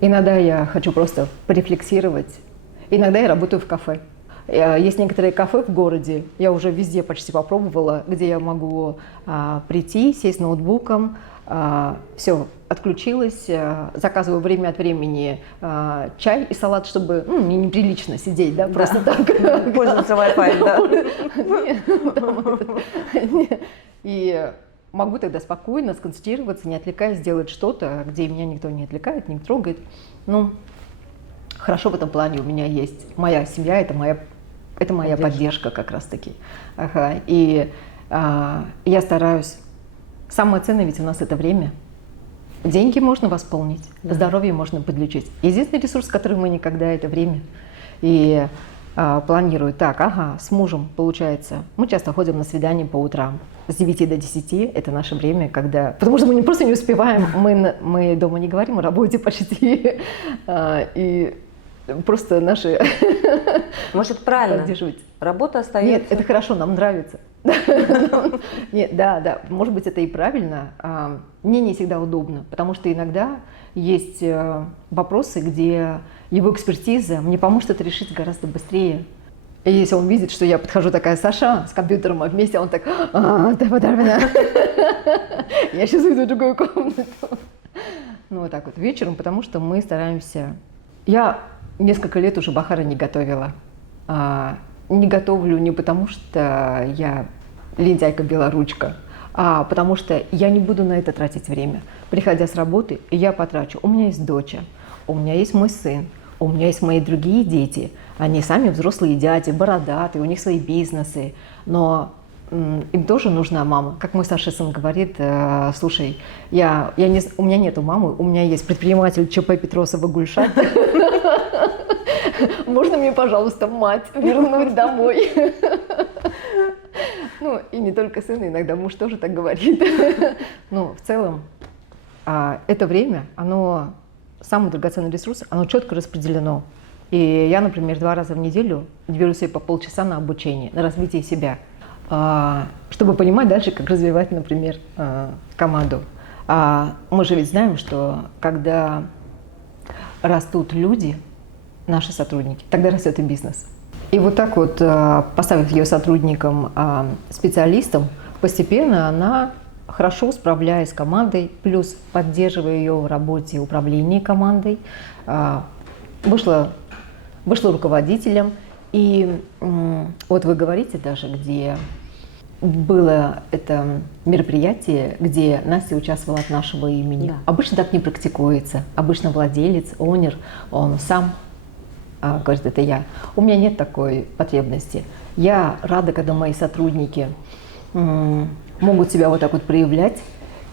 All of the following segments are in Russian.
Иногда я хочу просто порефлексировать. Иногда я работаю в кафе. Есть некоторые кафе в городе, я уже везде почти попробовала, где я могу прийти, сесть с ноутбуком, все, отключилась, заказываю время от времени чай и салат, чтобы мне неприлично сидеть, да, просто так. Пользоваться Wi-Fi, да. И могу тогда спокойно сконцентрироваться, не отвлекаясь, сделать что-то, где меня никто не отвлекает, не трогает. Ну, хорошо в этом плане у меня есть моя семья, это моя поддержка как раз-таки. Ага. И я стараюсь. Самое ценное ведь у нас это время. Деньги можно восполнить, здоровье можно подлечить. Единственный ресурс, который мы никогда, это время. И планирую так, с мужем получается. Мы часто ходим на свидания по утрам. С 9 до 10 это наше время, когда... Потому что мы просто не успеваем. Мы дома не говорим о работе почти. И просто наши... Может, это правильно? Работа остается. Нет, это хорошо, нам нравится. Нет, да, может быть, это и правильно. Мне не всегда удобно, потому что иногда есть вопросы, где его экспертиза мне поможет это решить гораздо быстрее. И если он видит, что я подхожу такая, Саша, с компьютером, а вместе он так, я сейчас уйду в другую комнату. Ну, вот так вот вечером, потому что мы стараемся... Я несколько лет уже бахара не готовила. Не готовлю не потому, что я лентяйка-белоручка, а потому что я не буду на это тратить время. Приходя с работы, я потрачу. У меня есть дочь, у меня есть мой сын, у меня есть мои другие дети. Они сами взрослые дяди, бородатые, у них свои бизнесы. Но им тоже нужна мама. Как мой старший сын говорит, слушай, у меня нету мамы, у меня есть предприниматель ЧП Петросова Гульшат. Можно мне, пожалуйста, мать вернуть домой? Ну, и не только сын, иногда муж тоже так говорит. Но в целом это время, оно самый драгоценный ресурс, оно четко распределено. И я, например, 2 раза в неделю беру себе по полчаса на обучение, на развитие себя, чтобы понимать дальше, как развивать, например, команду. Мы же ведь знаем, что когда растут люди, наши сотрудники, тогда растет и бизнес. И вот так вот, поставив ее сотрудником, специалистом, постепенно она, хорошо справляясь с командой, плюс поддерживая ее в работе и управлении командой, вышла руководителем. И вот вы говорите даже, где было это мероприятие, где Настя участвовала от нашего имени. Да. Обычно так не практикуется. Обычно владелец, онер, он сам говорит, это я. У меня нет такой потребности. Я рада, когда мои сотрудники могут себя вот так вот проявлять,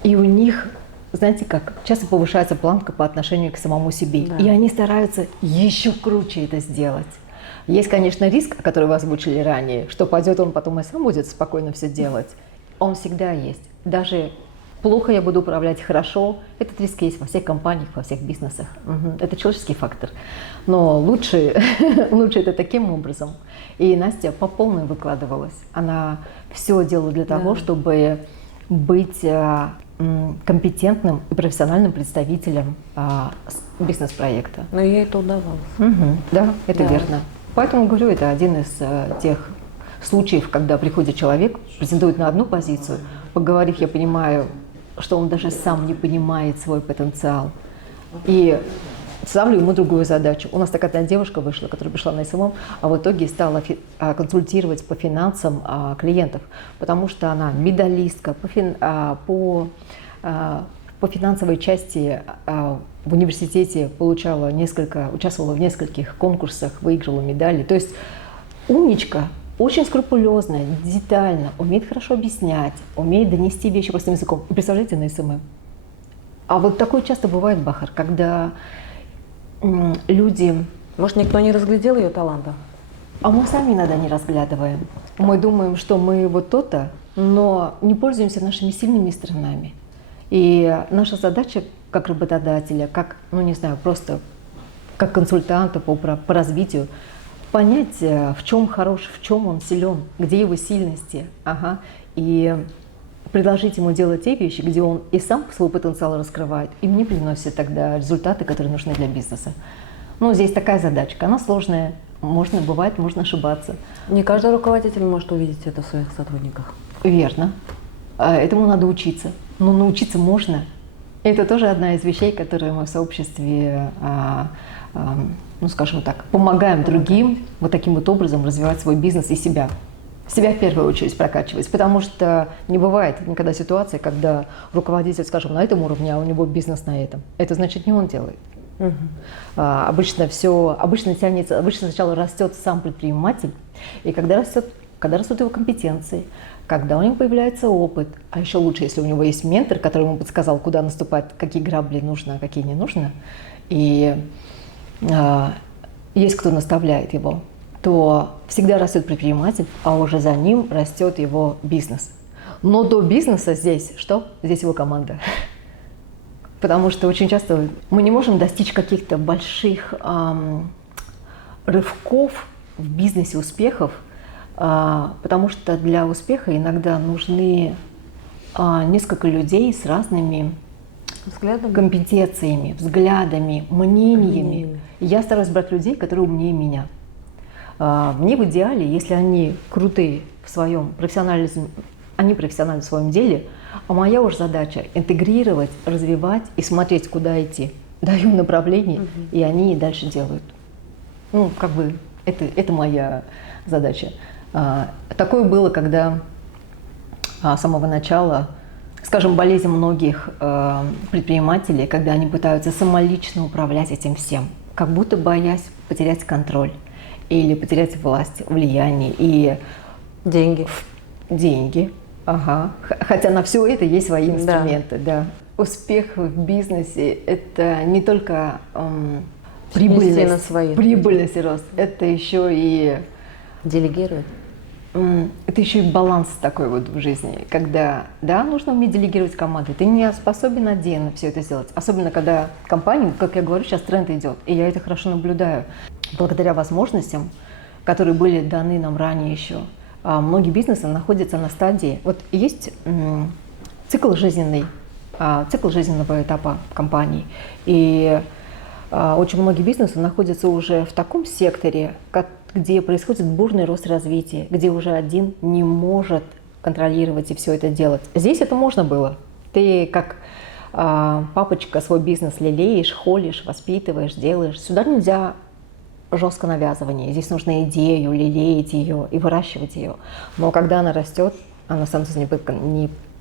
и у них, знаете как, часто повышается планка по отношению к самому себе. Да. И они стараются еще круче это сделать. Есть, конечно, риск, который вы озвучили ранее, что пойдет он потом и сам будет спокойно все делать. Он всегда есть. Даже плохо я буду управлять хорошо, этот риск есть во всех компаниях, во всех бизнесах. Это человеческий фактор. Но лучше это таким образом. И Настя по полной выкладывалась. Она все делала для того, чтобы быть компетентным и профессиональным представителем бизнес-проекта. Но ей это удавалось. Да, это верно. Поэтому, говорю, это один из тех случаев, когда приходит человек, претендует на одну позицию, поговорив, я понимаю, что он даже сам не понимает свой потенциал. И ставлю ему другую задачу. У нас такая одна девушка вышла, которая пришла на СММ, а в итоге стала консультировать по финансам клиентов, потому что она медалистка по финансовой части в университете участвовала в нескольких конкурсах, выиграла медали. То есть умничка, очень скрупулезная, детально, умеет хорошо объяснять, умеет донести вещи простым языком. Представляете, на СММ. А вот такое часто бывает, Бахар, когда люди... Может, никто не разглядел ее таланта? А мы сами иногда не разглядываем. Мы думаем, что мы вот то-то, но не пользуемся нашими сильными сторонами. И наша задача как работодателя, как, просто как консультанта по развитию, понять, в чем хорош, в чем он силен, где его сильности. И предложить ему делать те вещи, где он и сам свой потенциал раскрывает, и мне приносит тогда результаты, которые нужны для бизнеса. Ну, здесь такая задачка, она сложная, можно бывать, можно ошибаться. Не каждый руководитель может увидеть это в своих сотрудниках. Верно. Этому надо учиться. Но научиться можно. Это тоже одна из вещей, которые мы в сообществе, ну, скажем так, помогаем другим вот таким вот образом развивать свой бизнес и себя. Себя в первую очередь прокачивать, потому что не бывает никогда ситуации, когда руководитель, скажем, на этом уровне, а у него бизнес на этом. Это значит, не он делает. Обычно тянется, обычно сначала растет сам предприниматель, и когда растут его компетенции, когда у него появляется опыт, а еще лучше, если у него есть ментор, который ему подсказал, куда наступать, какие грабли нужно, а какие не нужно, и есть кто наставляет его, то всегда растет предприниматель, а уже за ним растет его бизнес. Но до бизнеса здесь что? Здесь его команда. Потому что очень часто мы не можем достичь каких-то больших рывков в бизнесе, успехов, потому что для успеха иногда нужны несколько людей с разными компетенциями, взглядами, мнениями. Я стараюсь брать людей, которые умнее меня. Мне в идеале, если они крутые в своем профессионализме, они профессиональны в своем деле, а моя уж задача интегрировать, развивать и смотреть, куда идти. Даю направление, и они дальше делают. Ну, как бы, это моя задача. Такое было, когда с самого начала, скажем, болезнь многих предпринимателей, когда они пытаются самолично управлять этим всем, как будто боясь потерять контроль или потерять власть, влияние и деньги. Ага. Хотя на все это есть свои инструменты. Да. Успех в бизнесе – это не только прибыльность и рост, это еще и делегировать. Это еще и баланс такой вот в жизни, когда, да, нужно уметь делегировать команды. Ты не способен отдельно все это сделать. Особенно, когда компания, как я говорю, сейчас тренд идет, и я это хорошо наблюдаю. Благодаря возможностям, которые были даны нам ранее еще, многие бизнесы находятся на стадии. Вот есть цикл жизненного этапа компании, и очень многие бизнесы находятся уже в таком секторе, где происходит бурный рост развития, где уже один не может контролировать и все это делать. Здесь это можно было. Ты как папочка свой бизнес лелеешь, холишь, воспитываешь, делаешь. Сюда нельзя жестко навязывание. Здесь нужно идею, лелеять ее и выращивать ее. Но когда она растет, она становится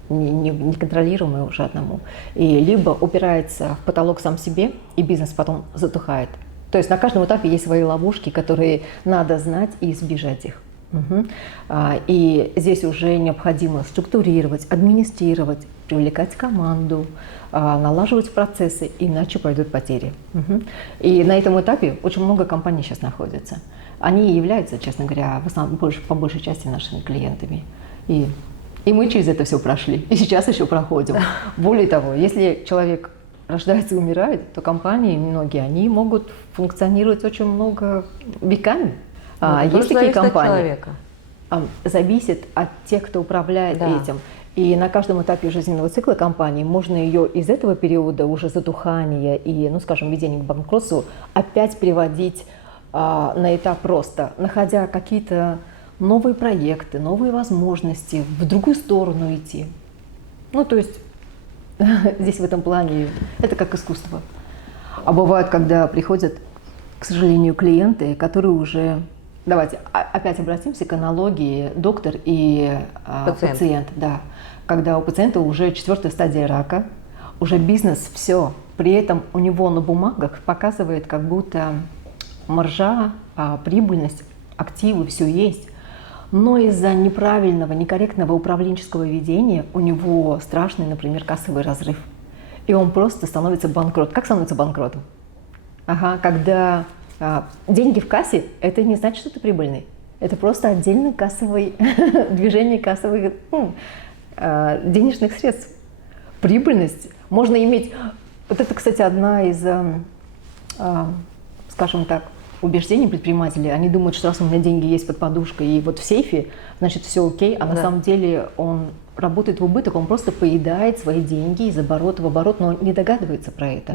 неконтролируемой уже одному. И либо упирается в потолок сам себе, и бизнес потом затухает. То есть на каждом этапе есть свои ловушки, которые надо знать и избежать их. И здесь уже необходимо структурировать, администрировать, привлекать команду, налаживать процессы, иначе пойдут потери. И на этом этапе очень много компаний сейчас находится. Они являются, честно говоря, в основном, по большей части нашими клиентами. И мы через это все прошли, и сейчас еще проходим. Более того, если человек рождается и умирает, то компании многие, они могут функционировать очень много веками. Есть такие компании. Зависит от тех, кто управляет этим. И на каждом этапе жизненного цикла компании можно ее из этого периода уже затухания и, ну, скажем, ведения к банкротству опять переводить на этап роста, находя какие-то новые проекты, новые возможности, в другую сторону идти. Ну, то есть здесь в этом плане это как искусство. А бывает, когда приходят, к сожалению, клиенты, которые уже... Давайте опять обратимся к аналогии доктор и пациент. Да. Когда у пациента уже 4-я стадия рака, уже бизнес все, при этом у него на бумагах показывает, как будто маржа, прибыльность, активы, все есть. Но из-за неправильного, некорректного управленческого ведения у него страшный, например, кассовый разрыв. И он просто становится банкротом. Как становится банкротом? Когда деньги в кассе, это не значит, что ты прибыльный. Это просто отдельное кассовое движение кассовых денежных средств. Прибыльность можно иметь... Вот это, кстати, одна из, скажем так, убеждений предпринимателей. Они думают, что раз у меня деньги есть под подушкой и вот в сейфе, значит все окей, а на самом деле он работает в убыток, он просто поедает свои деньги из оборота в оборот, но не догадывается про это.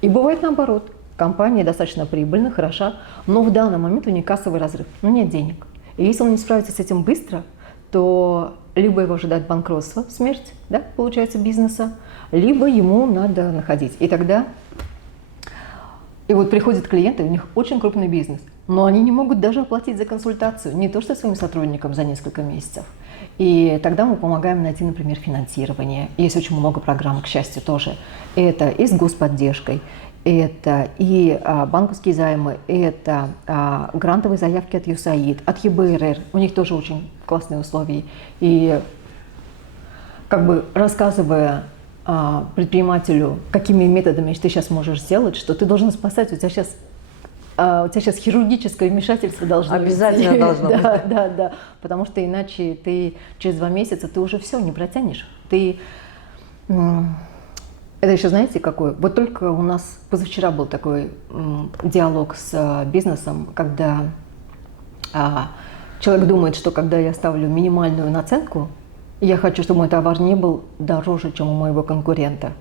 И бывает наоборот. Компания достаточно прибыльна, хороша, но в данный момент у нее кассовый разрыв, но нет денег. И если он не справится с этим быстро, то либо его ожидает банкротство, смерть, да, получается, бизнеса, либо ему надо находить. И тогда, и вот приходят клиенты, у них очень крупный бизнес, но они не могут даже оплатить за консультацию, не то что своим сотрудникам за несколько месяцев. И тогда мы помогаем найти, например, финансирование. Есть очень много программ, к счастью, тоже. Это и с господдержкой, это и банковские займы, это грантовые заявки от USAID, от ЕБРР. У них тоже очень классные условия. И как бы рассказывая предпринимателю, какими методами ты сейчас можешь сделать, что ты должен спасать, у тебя сейчас хирургическое вмешательство должно быть. Обязательно должно быть. Да, потому что иначе ты через 2 месяца ты уже все не протянешь. Это еще знаете какой? Вот только у нас позавчера был такой диалог с бизнесом, когда человек думает, что когда я ставлю минимальную наценку, я хочу, чтобы мой товар не был дороже, чем у моего конкурента.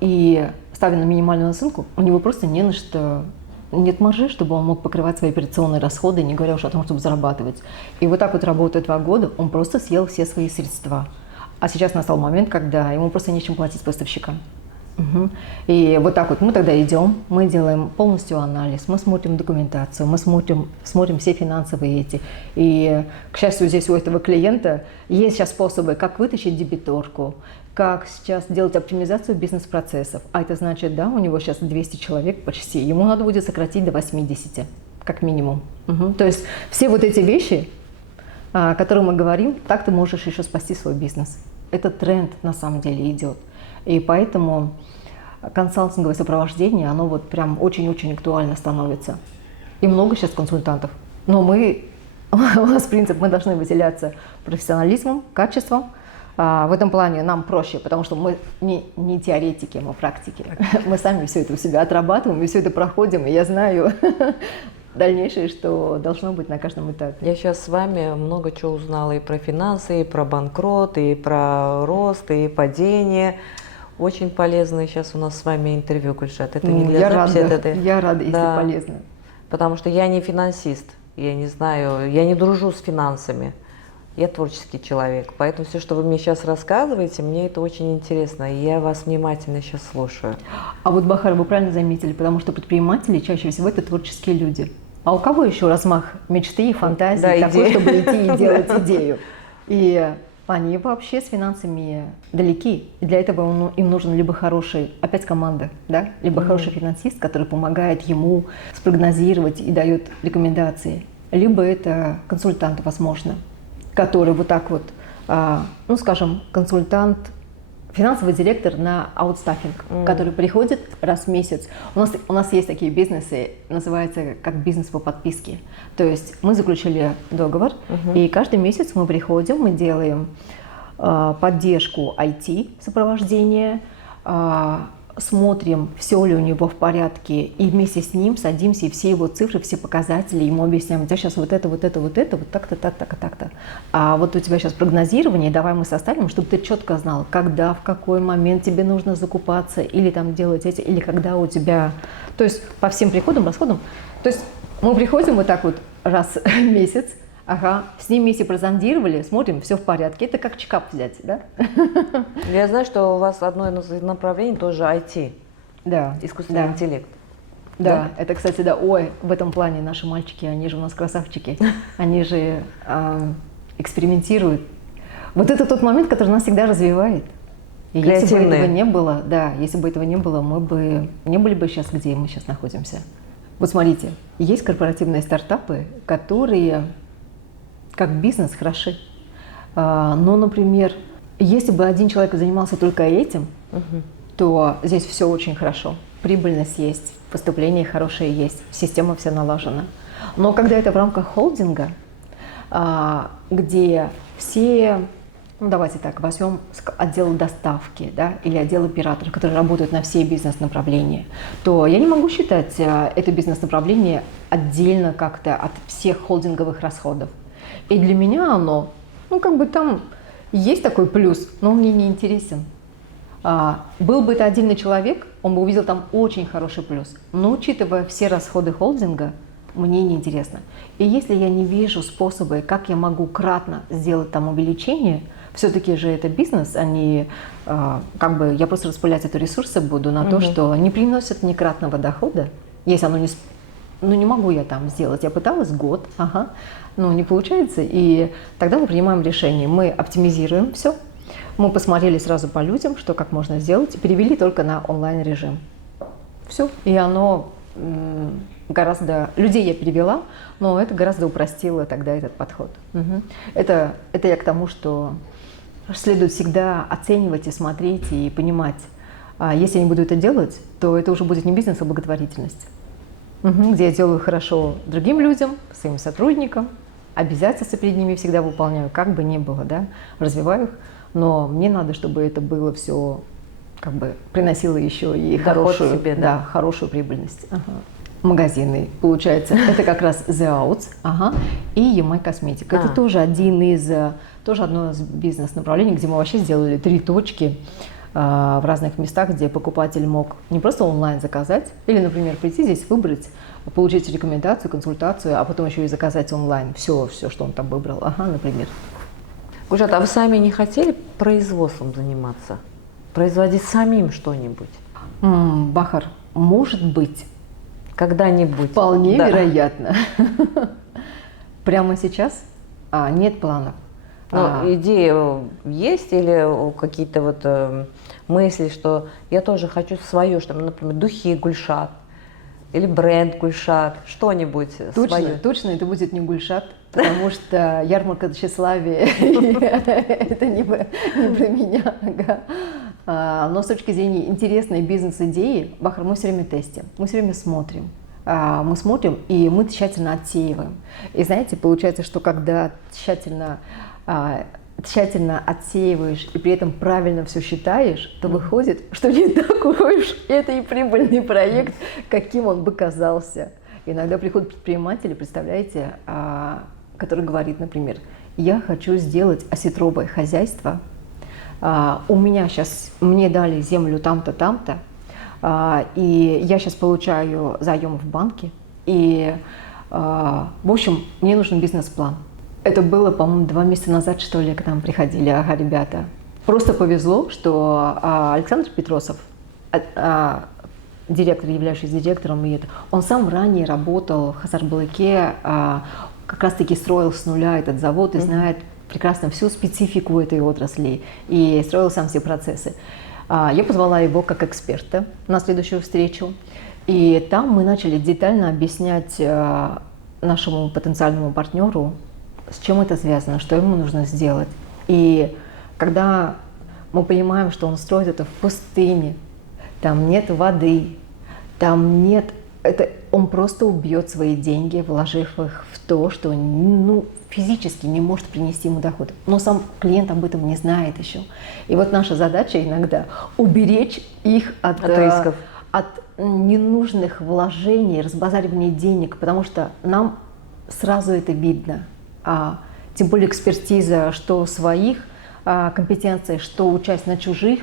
И ставя на минимальную наценку, у него просто не на что, нет маржи, чтобы он мог покрывать свои операционные расходы, не говоря уж о том, чтобы зарабатывать. И вот так вот работая 2 года, он просто съел все свои средства. А сейчас настал момент, когда ему просто нечем платить поставщикам. И вот так вот мы тогда идем, мы делаем полностью анализ, мы смотрим документацию, мы смотрим все финансовые эти. И, к счастью, здесь у этого клиента есть сейчас способы, как вытащить дебиторку, как сейчас делать оптимизацию бизнес-процессов. А это значит, да, у него сейчас 200 человек почти, ему надо будет сократить до 80, как минимум. То есть все вот эти вещи, о которых мы говорим, так ты можешь еще спасти свой бизнес. Это тренд на самом деле идет. И поэтому консалтинговое сопровождение, оно вот прям очень-очень актуально становится. И много сейчас консультантов. Но у нас принцип, мы должны выделяться профессионализмом, качеством. В этом плане нам проще, потому что мы не теоретики, мы практики. Мы сами все это у себя отрабатываем, и все это проходим, и я знаю дальнейшее, что должно быть на каждом этапе. Я сейчас с вами много чего узнала и про финансы, и про банкрот, и про рост, и падение. Очень полезное сейчас у нас с вами интервью, Гульшат. Это не для записи. Я рада, если полезно. Потому что я не финансист, я не знаю, я не дружу с финансами. Я творческий человек, поэтому все, что вы мне сейчас рассказываете, мне это очень интересно, и я вас внимательно сейчас слушаю. А вот, Бахар, вы правильно заметили, потому что предприниматели чаще всего это творческие люди. А у кого еще размах мечты и фантазии такой, чтобы идти и делать идею? И они вообще с финансами далеки. И для этого им нужен либо хороший, опять команда, да? Либо хороший финансист, который помогает ему спрогнозировать и дает рекомендации. Либо это консультант, возможно, который вот так вот, ну скажем, консультант, финансовый директор на аутстаффинг, который приходит раз в месяц. У нас есть такие бизнесы, называется как бизнес по подписке. То есть мы заключили договор, и каждый месяц мы приходим, мы делаем поддержку IT, сопровождение, смотрим, все ли у него в порядке, и вместе с ним садимся, и все его цифры, все показатели ему объясняем. У тебя сейчас вот это, вот так-то, так-то. А вот у тебя сейчас прогнозирование, давай мы составим, чтобы ты четко знал, когда, в какой момент тебе нужно закупаться, или там делать эти, или когда у тебя... То есть по всем приходам, расходам. То есть мы приходим вот так вот раз в месяц, с ним вместе прозондировали, смотрим, все в порядке. Это как чекап взять, да? Я знаю, что у вас одно из направлений тоже IT. Да. Искусственный интеллект. Да, это, кстати, да. Ой, в этом плане наши мальчики, они же у нас красавчики. Они же экспериментируют. Вот это тот момент, который нас всегда развивает. И если бы этого не было, мы бы не были бы сейчас, где мы сейчас находимся. Вот смотрите, есть корпоративные стартапы, которые как бизнес хороши. Но, например, если бы один человек занимался только этим, то здесь все очень хорошо. Прибыльность есть, поступления хорошие есть, система вся налажена. Но когда это в рамках холдинга, где все Ну, давайте так, возьмем отдел доставки, да, или отдел операторов, которые работают на все бизнес-направления, то я не могу считать это бизнес-направление отдельно как-то от всех холдинговых расходов. И для меня оно, ну, как бы там есть такой плюс, но он мне не интересен. Был бы это отдельный человек, он бы увидел там очень хороший плюс. Но учитывая все расходы холдинга, мне неинтересно. И если я не вижу способы, как я могу кратно сделать там увеличение, все-таки же это бизнес, а не как бы я просто распылять эти ресурсы буду на то, что не приносит мне кратного дохода, если оно не... Ну, не могу я там сделать. Я пыталась год, но не получается. И тогда мы принимаем решение. Мы оптимизируем все. Мы посмотрели сразу по людям, что как можно сделать, перевели только на онлайн-режим. Все. И оно гораздо... Людей я перевела, но это гораздо упростило тогда этот подход. Это я к тому, что следует всегда оценивать и смотреть, и понимать. Если я не буду это делать, то это уже будет не бизнес, а благотворительность. Где я делаю хорошо другим людям, своим сотрудникам, обязательства перед ними всегда выполняю, как бы ни было, да, развиваю их, но мне надо, чтобы это было все, как бы приносило еще и хорошую, себе, да, хорошую прибыльность. Магазины, получается, это как раз The Outs, и EMI Косметика. Это тоже одно из бизнес-направлений, где мы вообще сделали 3 точки в разных местах, где покупатель мог не просто онлайн заказать, или, например, прийти здесь, выбрать, получить рекомендацию, консультацию, а потом еще и заказать онлайн все, что он там выбрал, например. Гульшат, а вы сами не хотели производством заниматься? Производить самим что-нибудь? Бахар, может быть. Когда-нибудь. Вполне вероятно. Прямо сейчас нет планов. Ну, идея есть или какие-то вот мысли, что я тоже хочу свое, что, например, духи Гульшат или бренд Гульшат, что-нибудь свое? Точно это будет не Гульшат, потому что ярмарка тщеславия это не про меня. Но с точки зрения интересной бизнес-идеи, Бахар, мы все время тестим, мы все время смотрим. Мы смотрим и мы тщательно отсеиваем. И знаете, получается, что когда тщательно отсеиваешь и при этом правильно все считаешь, то выходит, что не такой уж это и прибыльный проект, каким он бы казался. Иногда приходят предприниматели, представляете, который говорит, например, я хочу сделать осетровое хозяйство, у меня сейчас, мне дали землю там-то, там-то, и я сейчас получаю заем в банке, и, в общем, мне нужен бизнес-план. Это было, по-моему, 2 месяца назад, что ли, к нам приходили, ребята. Просто повезло, что Александр Петросов, директор, являющийся директором, он сам ранее работал в Хасарбалыке, как раз-таки строил с нуля этот завод и знает прекрасно всю специфику этой отрасли и строил сам все процессы. Я позвала его как эксперта на следующую встречу, и там мы начали детально объяснять нашему потенциальному партнеру, с чем это связано, что ему нужно сделать. И когда мы понимаем, что он строит это в пустыне, там нет воды, там нет... он просто убьет свои деньги, вложив их в то, что физически не может принести ему доход. Но сам клиент об этом не знает еще. И вот наша задача иногда уберечь их от рисков, от ненужных вложений, разбазаривания денег, потому что нам сразу это видно. Тем более экспертиза, что своих компетенций, что участь на чужих,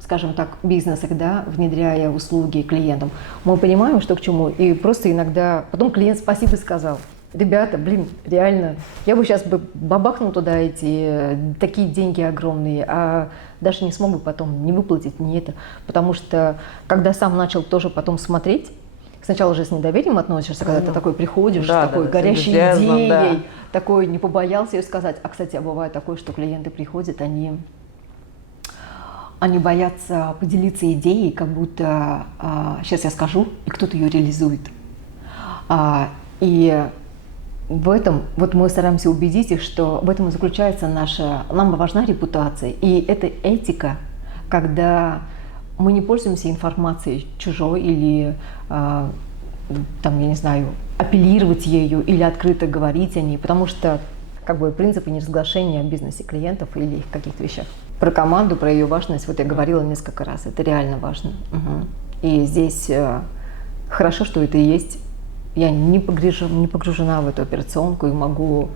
скажем так, бизнесах, да, внедряя услуги клиентам. Мы понимаем, что к чему, и просто иногда... Потом клиент спасибо сказал. Ребята, реально, я бы сейчас бабахнул туда такие деньги огромные, а даже не смог бы потом не выплатить ни это. Потому что, когда сам начал тоже потом смотреть, сначала уже с недоверием относишься, когда ты такой приходишь, с такой горящей идеей, такой не побоялся ее сказать. А, кстати, бывает такое, что клиенты приходят, они боятся поделиться идеей, как будто сейчас я скажу, и кто-то ее реализует. И в этом вот мы стараемся убедить их, что в этом и заключается нам важна репутация. И это этика, когда мы не пользуемся информацией чужой или, там, я не знаю, апеллировать ею или открыто говорить о ней, потому что как бы принципы неразглашения о бизнесе клиентов или их каких-то вещах. Про команду, про ее важность, вот я говорила несколько раз, это реально важно. И здесь хорошо, что это и есть. Я не погружена в эту операционку и могу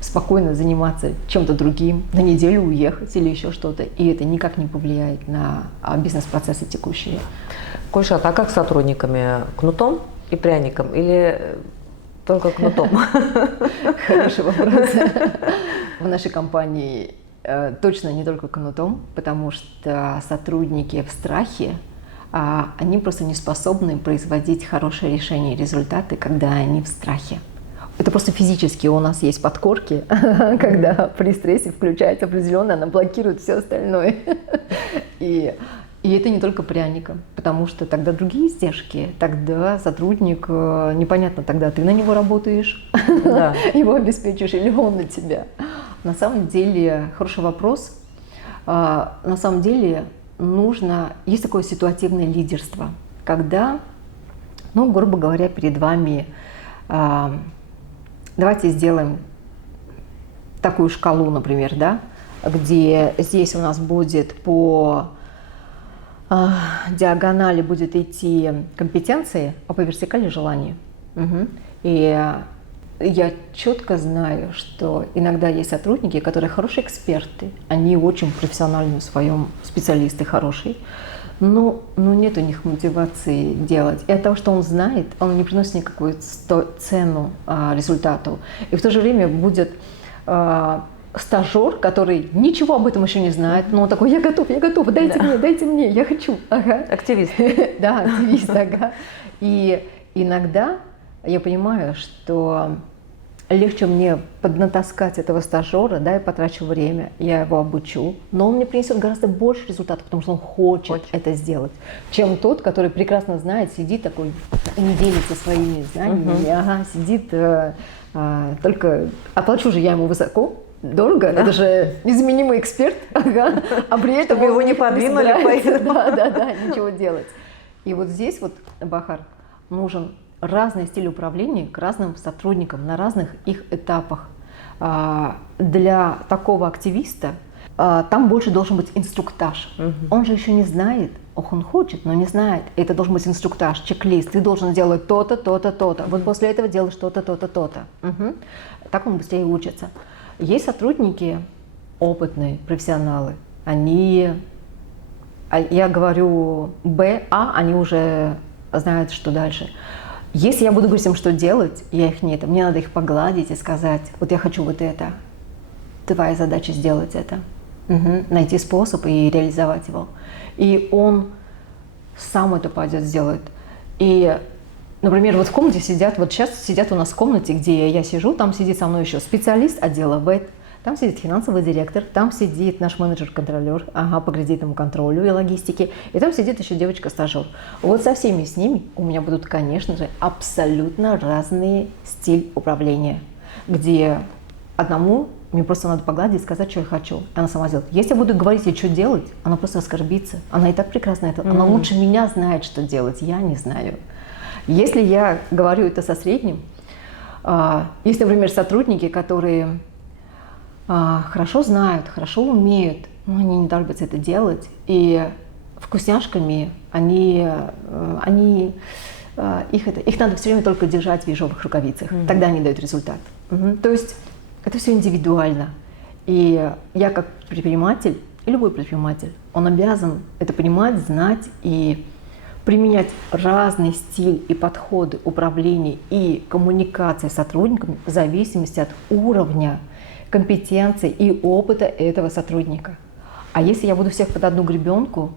спокойно заниматься чем-то другим, на неделю уехать или еще что-то, и это никак не повлияет на бизнес-процессы текущие. Гульшат, а как с сотрудниками? Кнутом и пряником или только кнутом? Хороший вопрос. В нашей компании точно не только кнутом, потому что сотрудники в страхе, они просто не способны производить хорошие решения и результаты, когда они в страхе. Это просто физически у нас есть подкорки, когда при стрессе включается определенно, она блокирует все остальное. И это не только пряником, потому что тогда другие издержки, тогда сотрудник, непонятно, тогда ты на него работаешь, его обеспечиваешь, или он на тебя. На самом деле, хороший вопрос. На самом деле есть такое ситуативное лидерство, когда, грубо говоря, перед вами, давайте сделаем такую шкалу, например, да, где здесь у нас будет по диагонали будет идти компетенции, а по вертикали желания. И я четко знаю, что иногда есть сотрудники, которые хорошие эксперты, они очень профессиональны в своем, специалисты хорошие, но нет у них мотивации делать. И от того, что он знает, он не приносит никакую цену результату. И в то же время будет стажер, который ничего об этом еще не знает, но он такой: я готов, дайте мне, я хочу. Активист. Да, активист, И иногда я понимаю, что легче мне поднатаскать этого стажера, я потрачу время, я его обучу, но он мне принесет гораздо больше результатов, потому что он хочет это сделать, чем тот, который прекрасно знает, сидит такой и не делится своими знаниями, сидит только оплачу же я ему высоко, дорого, это же незаменимый эксперт, а при этом чтобы его не подвинули, ничего делать. И вот здесь Бахар, нужен разный стиль управления к разным сотрудникам на разных их этапах. Для такого активиста там больше должен быть инструктаж. Он же еще не знает, он хочет, но не знает. Это должен быть инструктаж, чек-лист. Ты должен делать то-то, то-то, то-то. Вот после этого делаешь то-то, то-то, то-то. Так он быстрее учится. Есть сотрудники опытные, профессионалы. Я говорю они уже знают, что дальше. Если я буду говорить им, что делать, мне надо их погладить и сказать: вот я хочу вот это. Твоя задача сделать это. Найти способ и реализовать его. И он сам это пойдет сделает. И, например, в комнате сидят, сейчас сидят у нас в комнате, где я сижу, там сидит со мной еще специалист отдела ВЭД, там сидит финансовый директор, там сидит наш менеджер-контролер по кредитному контролю и логистике, и там сидит еще девочка-стажер. Вот со всеми с ними у меня будут, конечно же, абсолютно разные стиль управления, где одному мне просто надо погладить и сказать, что я хочу. Она сама сделает. Если я буду говорить ей, что делать, она просто оскорбится. Она и так прекрасно это. Она лучше меня знает, что делать. Я не знаю. Если я говорю это со средним, есть, например, сотрудники, которые хорошо знают, хорошо умеют, но они не торопятся это делать. И вкусняшками их надо все время только держать в ежовых рукавицах. Тогда они дают результат. То есть это все индивидуально. И я как предприниматель, и любой предприниматель, он обязан это понимать, знать и применять разный стиль и подходы управления и коммуникации с сотрудниками в зависимости от уровня компетенции и опыта этого сотрудника. А если я буду всех под одну гребенку,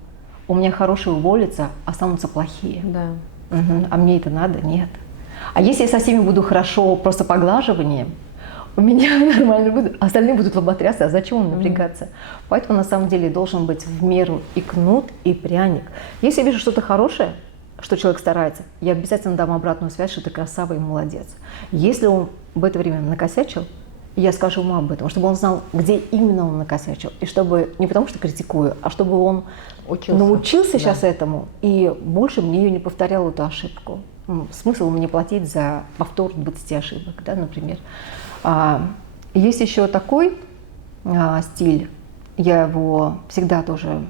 у меня хорошие уволятся, останутся плохие. А мне это надо? Нет. А если я со всеми буду хорошо просто поглаживанием, у меня нормально будет, остальные будут лоботрясы, а зачем им напрягаться? Поэтому на самом деле должен быть в меру и кнут, и пряник. Если я вижу что-то хорошее, что человек старается, я обязательно дам обратную связь, что ты красава и молодец. Если он в это время накосячил, я скажу ему об этом, чтобы он знал, где именно он накосячил. И чтобы, не потому что критикую, а чтобы он научился сейчас этому и больше мне ее не повторял, эту ошибку. Смысл мне платить за повтор 20 ошибок, например. Есть еще такой стиль, я его всегда тоже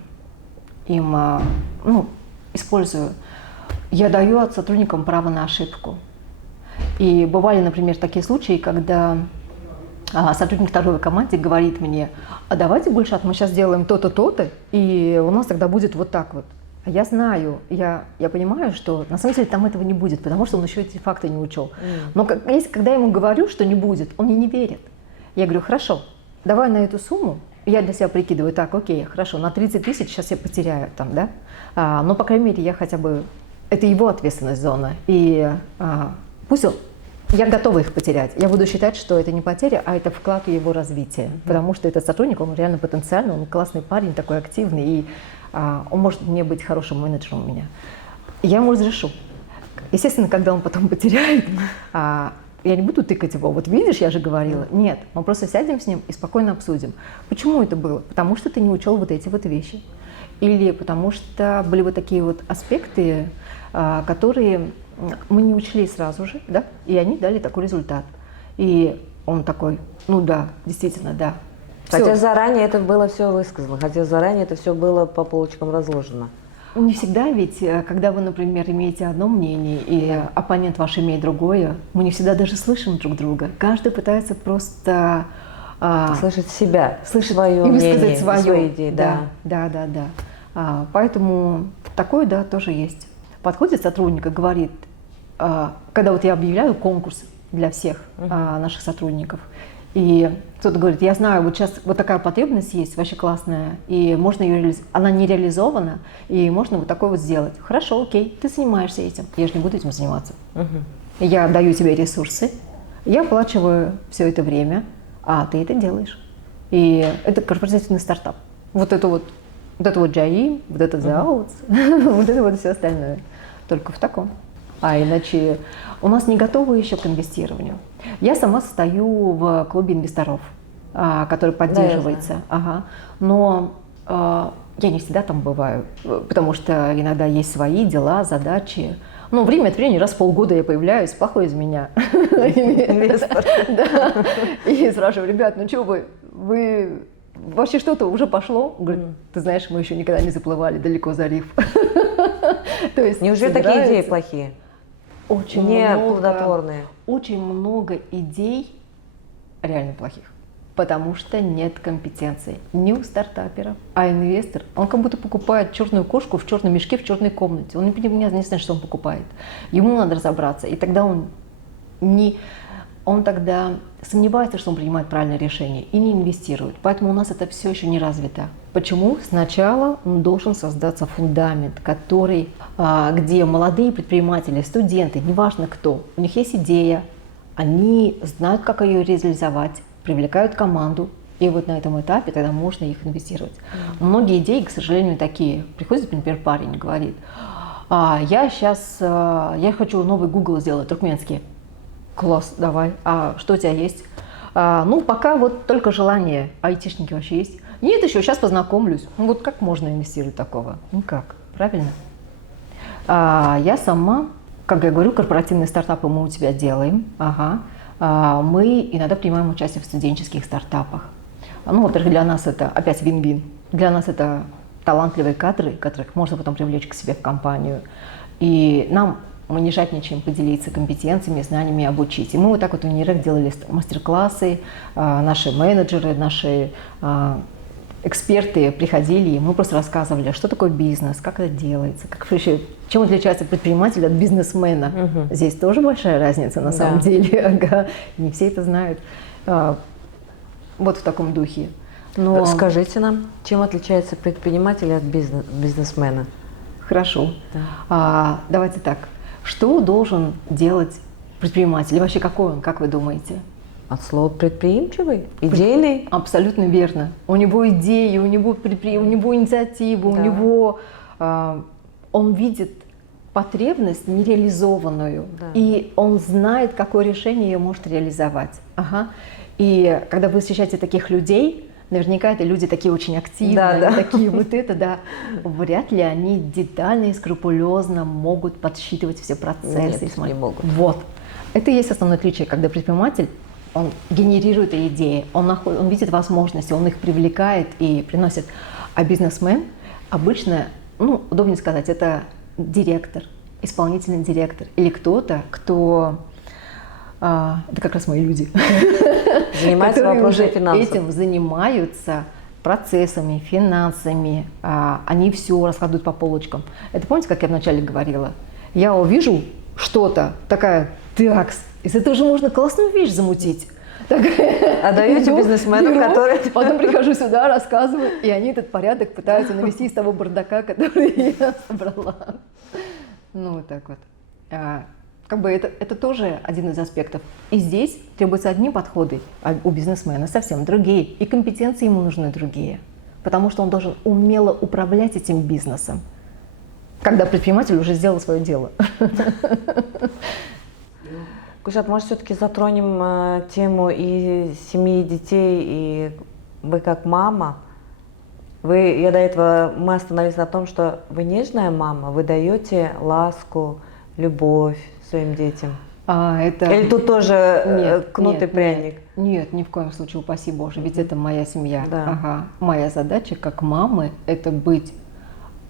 им использую. Я даю от сотрудникам право на ошибку. И бывали, например, такие случаи, когда сотрудник второй команды говорит мне: а давайте больше, мы сейчас делаем то-то, то-то, и у нас тогда будет вот так вот. А я знаю, я понимаю, что на самом деле там этого не будет, потому что он еще эти факты не учел. Но когда я ему говорю, что не будет, он мне не верит. Я говорю: хорошо, давай на эту сумму, я для себя прикидываю, так, окей, хорошо, на 30 тысяч сейчас я потеряю там, да, но, по крайней мере, я хотя бы, это его ответственность зона, и пусть он, я готова их потерять, я буду считать, что это не потеря, а это вклад в его развитие, потому что этот сотрудник, он реально потенциальный, он классный парень, такой активный, и он может мне быть хорошим менеджером у меня. Я ему разрешу. Естественно, когда он потом потеряет, я не буду тыкать его, вот видишь, я же говорила. Нет, мы просто сядем с ним и спокойно обсудим. Почему это было? Потому что ты не учел вот эти вот вещи. Или потому что были вот такие вот аспекты, которые мы не учли сразу же, да, и они дали такой результат. И он такой: ну да, действительно, да. Хотя заранее это было все высказано, хотя заранее это все было по полочкам разложено. Не всегда, ведь когда вы, например, имеете одно мнение, и оппонент ваш имеет другое, мы не всегда даже слышим друг друга. Каждый пытается просто слышать себя, слышать свое и мнение, высказать свое. свои идеи. Да. Поэтому такое, да, тоже есть. Подходит сотрудник и говорит, когда вот я объявляю конкурс для всех наших сотрудников, и кто-то говорит: я знаю, вот сейчас вот такая потребность есть, вообще классная, и можно ее реализовать, она не реализована, и можно вот такое вот сделать. Хорошо, окей, ты занимаешься этим, я же не буду этим заниматься. Я даю тебе ресурсы, я оплачиваю все это время, а ты это делаешь. И это корпоративный стартап. Вот это вот JAIM, вот это Zauts, вот это вот все остальное. Только в таком. А иначе у нас не готовы еще к инвестированию. Я сама состою в клубе инвесторов, который поддерживается. Да, но я не всегда там бываю, потому что иногда есть свои дела, задачи. Ну, время от времени, раз в полгода я появляюсь, плохой из меня. И спрашиваю: ребят, ну что вы вообще что-то уже пошло? Говорит: ты знаешь, мы еще никогда не заплывали далеко за риф. Неужели такие идеи плохие? Очень плодотворные. Очень много идей реально плохих, потому что нет компетенции ни у стартаперов, а инвестор, он как будто покупает черную кошку в черном мешке в черной комнате. Он не знает, что он покупает. Ему надо разобраться, и тогда он тогда сомневается, что он принимает правильное решение, и не инвестирует. Поэтому у нас это все еще не развито. Почему? Сначала должен создаться фундамент, где молодые предприниматели, студенты, неважно кто, у них есть идея, они знают, как ее реализовать, привлекают команду, и вот на этом этапе тогда можно их инвестировать. Многие идеи, к сожалению, такие. Приходит, например, парень и говорит: я хочу новый Google сделать, туркменский. Класс, давай. А что у тебя есть? Пока вот только желание. Айтишники вообще есть? Нет еще, сейчас познакомлюсь. Вот как можно инвестировать такого? Никак, правильно? Я сама, как я говорю, корпоративные стартапы мы у тебя делаем. Мы иногда принимаем участие в студенческих стартапах. Во-первых, для нас это опять вин-вин. Для нас это талантливые кадры, которых можно потом привлечь к себе в компанию. И мы не жадничаем поделиться компетенциями, знаниями, обучить. И мы вот так вот в Unirex делали мастер-классы, наши менеджеры, наши эксперты приходили, и мы просто рассказывали, что такое бизнес, как это делается, чем отличается предприниматель от бизнесмена. Здесь тоже большая разница на самом деле. Не все это знают. Вот в таком духе. Но... Скажите нам, чем отличается предприниматель от бизнесмена? Хорошо. Давайте так. Что должен делать предприниматель? И вообще какой он, как вы думаете? От слова предприимчивый, идейный. Абсолютно верно. У него идеи, у него инициатива, у него он видит потребность нереализованную, и он знает, какое решение ее может реализовать. И когда вы встречаете таких людей, наверняка это люди такие очень активные, такие вряд ли они детально и скрупулезно могут подсчитывать все процессы. Нет, не могут. Вот. Это и есть основное отличие, когда предприниматель он генерирует идеи, он видит возможности, он их привлекает и приносит. А бизнесмен обычно, ну, удобнее сказать, это директор, исполнительный директор или кто-то, кто… это как раз мои люди, Занимаются которые вопросами уже финансов. этим занимаются, процессами, финансами, они все раскладывают по полочкам. Это помните, как я вначале говорила? Я увижу что-то, такая, такс, из этого же можно классную вещь замутить. А даете бизнесменам, которые… Потом прихожу сюда, рассказываю, и они этот порядок пытаются навести из того бардака, который я собрала. Ну, вот так вот. Как бы это тоже один из аспектов. И здесь требуются одни подходы, а у бизнесмена совсем другие. И компетенции ему нужны другие. Потому что он должен умело управлять этим бизнесом, когда предприниматель уже сделал свое дело. Гульшат, может, все-таки затронем тему и семьи, и детей, и вы как мама. Мы остановились на том, что вы нежная мама, вы даете ласку, любовь своим детям. Или тут тоже кнут и пряник? Нет, ни в коем случае, упаси Боже, ведь это моя семья. Да. Ага. Моя задача как мамы – это быть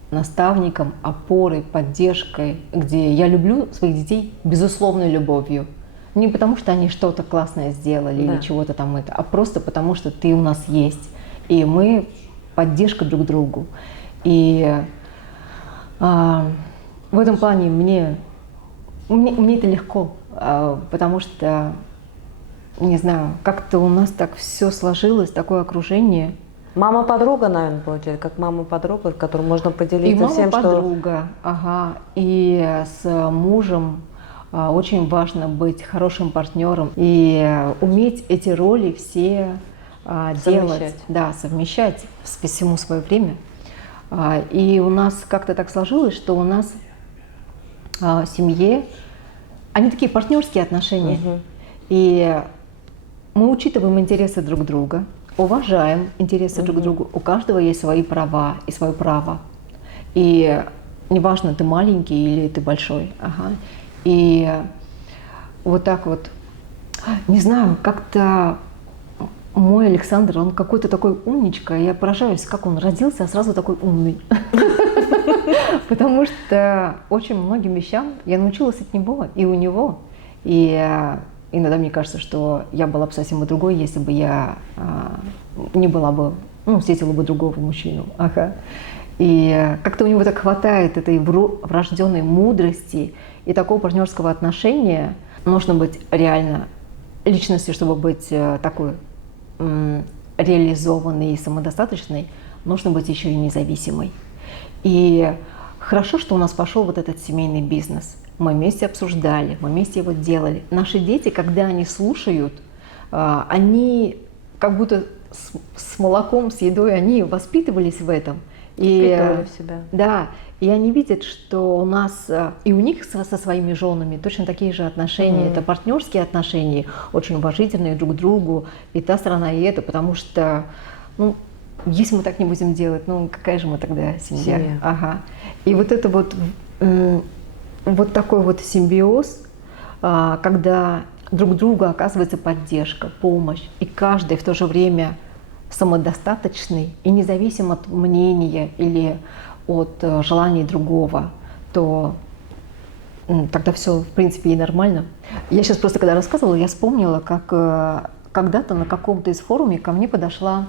наставником, опорой, поддержкой, где я люблю своих детей безусловной любовью. Не потому, что они что-то классное сделали или чего-то там это, а просто потому, что ты у нас есть. И мы поддержка друг другу. И в этом плане мне это легко, потому что, не знаю, как-то у нас так все сложилось, такое окружение. Мама-подруга, наверное, получается, как мама-подруга, с которой можно поделиться и всем, что… мама-подруга, ага, и с мужем очень важно быть хорошим партнером и уметь эти роли все делать, да, совмещать всему свое время. И у нас как-то так сложилось, что у нас в семье они такие партнерские отношения. И мы учитываем интересы друг друга, уважаем интересы друг друга. У каждого есть свои права и свое право. И неважно, ты маленький или ты большой. Ага. И вот так вот, не знаю, как-то мой Александр, он какой-то такой умничка. Я поражаюсь, как он родился, а сразу такой умный. Потому что очень многим вещам я научилась от него и у него. И иногда мне кажется, что я была бы совсем другой, если бы я не была бы, встретила бы другого мужчину. Ага. И как-то у него так хватает этой врожденной мудрости и такого партнерского отношения. Нужно быть реально личностью, чтобы быть такой реализованной и самодостаточной, нужно быть еще и независимой. И хорошо, что у нас пошел вот этот семейный бизнес. Мы вместе обсуждали, мы вместе его делали. Наши дети, когда они слушают, они как будто с молоком, с едой, они воспитывались в этом. Впитывали в себя. Да, и они видят, что у нас и у них со своими женами точно такие же отношения. Это партнерские отношения, очень уважительные друг к другу, и та сторона, и это, потому что, если мы так не будем делать, какая же мы тогда семья? Ага. И вот это вот такой вот симбиоз, когда друг другу оказывается поддержка, помощь, и каждый в то же время самодостаточный и независим от мнения или от желаний другого, то тогда все, в принципе, и нормально. Я сейчас просто, когда рассказывала, я вспомнила, как когда-то на каком-то из форумов ко мне подошла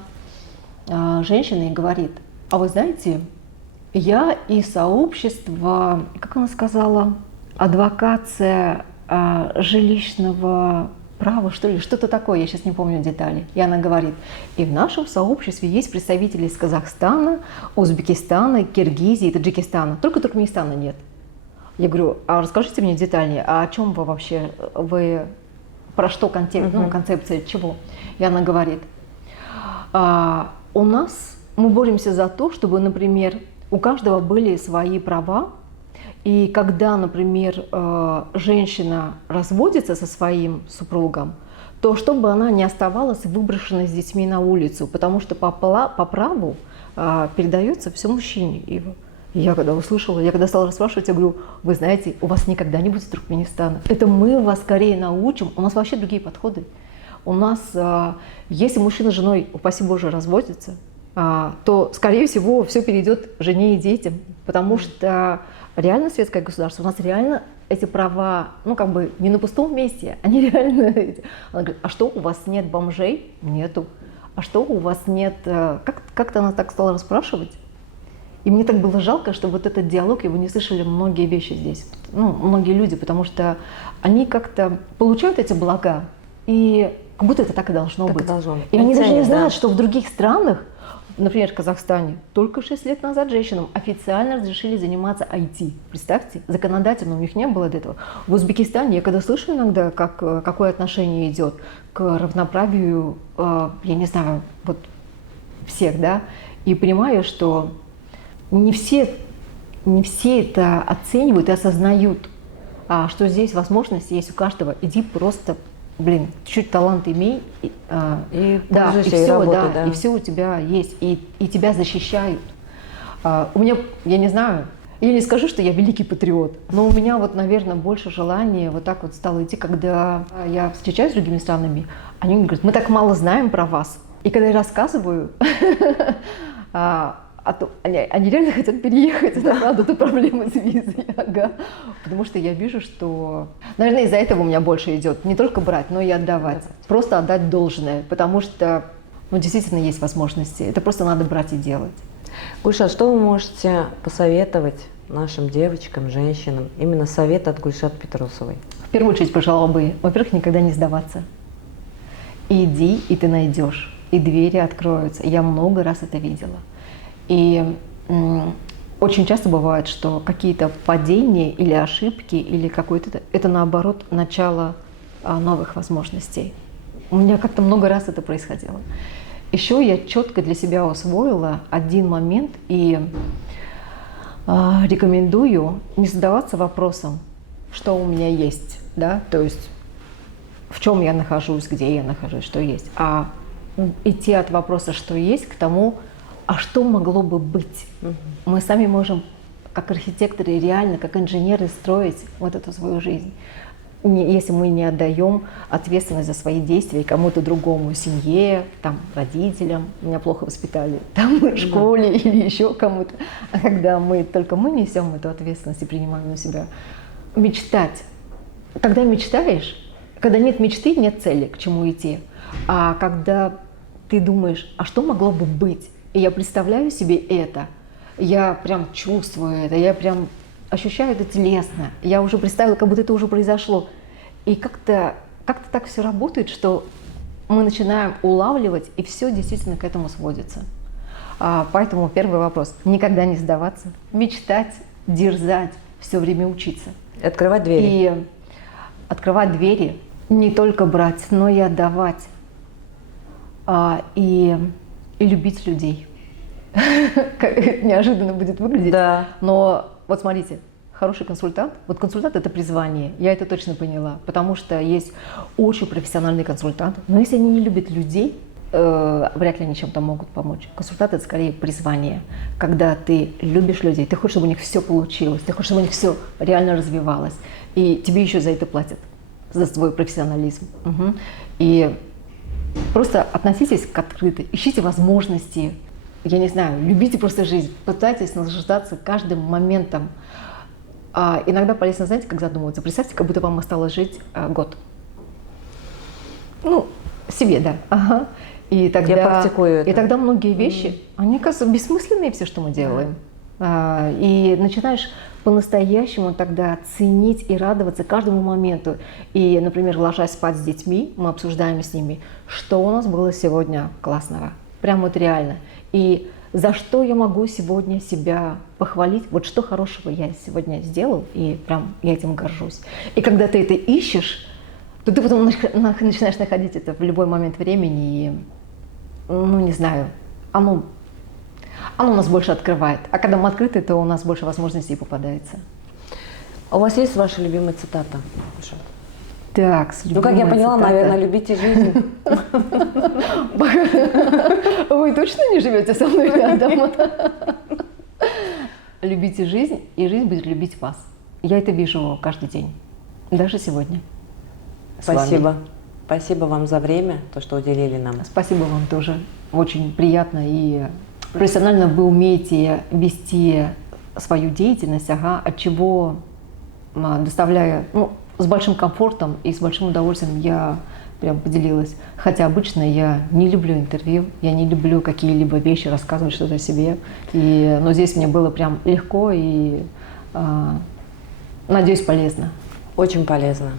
женщина и говорит: а вы знаете, я из сообщества, как она сказала, адвокация жилищного права, что ли, что-то такое, я сейчас не помню детали. И она говорит: и в нашем сообществе есть представители из Казахстана, Узбекистана, Киргизии, Таджикистана, только Туркменистана нет. Я говорю: а расскажите мне детальнее, а о чем вы вообще, про что концепция чего? И она говорит: у нас, мы боремся за то, чтобы, например, у каждого были свои права, и когда, например, женщина разводится со своим супругом, то чтобы она не оставалась выброшенной с детьми на улицу, потому что по праву передается все мужчине. И я когда услышала, я когда стала расспрашивать, я говорю: вы знаете, у вас никогда не будет Туркменистана. Это мы вас скорее научим, у нас вообще другие подходы. У нас, если мужчина с женой, упаси Боже, разводится, то, скорее всего, все перейдет жене и детям, потому что реально светское государство, у нас реально эти права, ну, как бы не на пустом месте, они реально... Она говорит, а что, у вас нет бомжей? Нету. А что, у вас нет... Как-то она так стала расспрашивать. И мне так было жалко, что вот этот диалог, его не слышали многие вещи здесь, ну, многие люди, потому что они как-то получают эти блага, и как будто это так и должно быть. И они даже не знают, что в других странах, например, в Казахстане, только 6 лет назад женщинам официально разрешили заниматься IT. Представьте, законодательно у них не было до этого. В Узбекистане, я когда слышу иногда, какое отношение идет к равноправию, я не знаю, вот всех, да, и понимаю, что не все это оценивают и осознают, что здесь возможности есть у каждого. Иди просто, чуть талант имей, и все у тебя есть, и тебя защищают. У меня, я не знаю, я не скажу, что я великий патриот, но у меня вот, наверное, больше желания вот так вот стало идти, когда я встречаюсь с другими странами, они мне говорят, мы так мало знаем про вас. И когда я рассказываю, они реально хотят переехать, это правда, это проблема с визой, потому что я вижу, что, наверное, из-за этого у меня больше идет, не только брать, но и отдавать, просто отдать должное, потому что, действительно есть возможности, это просто надо брать и делать. Гульшат, что вы можете посоветовать нашим девочкам, женщинам, именно совет от Гульшат Петросовой? В первую очередь пожелала бы, во-первых, никогда не сдаваться, иди, и ты найдешь, и двери откроются, я много раз это видела. И очень часто бывает, что какие-то падения или ошибки, или какое-то, это наоборот начало новых возможностей. У меня как-то много раз это происходило. Еще я четко для себя усвоила один момент и рекомендую не задаваться вопросом, что у меня есть, да, то есть в чем я нахожусь, где я нахожусь, что есть, а идти от вопроса, что есть, к тому, а что могло бы быть? Мы сами можем, как архитекторы, реально, как инженеры, строить вот эту свою жизнь. Если мы не отдаем ответственность за свои действия кому-то другому, семье, там, родителям, меня плохо воспитали, там, школе или еще кому-то. А когда только мы несем эту ответственность и принимаем на себя. Мечтать. Когда мечтаешь, когда нет мечты, нет цели, к чему идти. А когда ты думаешь, а что могло бы быть? И я представляю себе это, я прям чувствую это, я прям ощущаю это телесно. Я уже представила, как будто это уже произошло. И как-то так все работает, что мы начинаем улавливать, и все действительно к этому сводится. Поэтому первый вопрос. Никогда не сдаваться, мечтать, дерзать, все время учиться. Открывать двери. И открывать двери, не только брать, но и отдавать. И любить людей. Как неожиданно будет выглядеть. Да. Но вот смотрите, хороший консультант, вот консультант — это призвание, я это точно поняла, потому что есть очень профессиональные консультанты, но если они не любят людей, вряд ли они чем-то могут помочь. Консультант — это скорее призвание, когда ты любишь людей, ты хочешь, чтобы у них все получилось, ты хочешь, чтобы у них все реально развивалось, и тебе еще за это платят, за свой профессионализм. И просто относитесь к открыто, ищите возможности, я не знаю, любите просто жизнь, пытайтесь наслаждаться каждым моментом. Иногда полезно, знаете, как задумываться. Представьте, как будто вам осталось жить год. Себе, да. И тогда, я практикую это. И тогда многие вещи, они, кажутся, бессмысленные, все, что мы делаем. И начинаешь по-настоящему тогда ценить и радоваться каждому моменту. И, например, ложась спать с детьми, мы обсуждаем с ними, что у нас было сегодня классного. Прям вот реально. И за что я могу сегодня себя похвалить, вот что хорошего я сегодня сделал, и прям я этим горжусь. И когда ты это ищешь, то ты потом начинаешь находить это в любой момент времени, и, не знаю, оно нас больше открывает. А когда мы открыты, то у нас больше возможностей попадается. А у вас есть ваша любимая цитата? Так, как я поняла, наверное, любите жизнь. Вы точно не живете со мной рядом? Любите жизнь, и жизнь будет любить вас. Я это вижу каждый день, даже сегодня. Спасибо. Спасибо вам за время, то, что уделили нам. Спасибо вам тоже. Очень приятно и профессионально вы умеете вести свою деятельность, от чего доставляя, с большим комфортом и с большим удовольствием я прям поделилась. Хотя обычно я не люблю интервью, я не люблю какие-либо вещи, рассказывать что-то о себе. Но здесь мне было прям легко и, надеюсь, полезно. Очень полезно.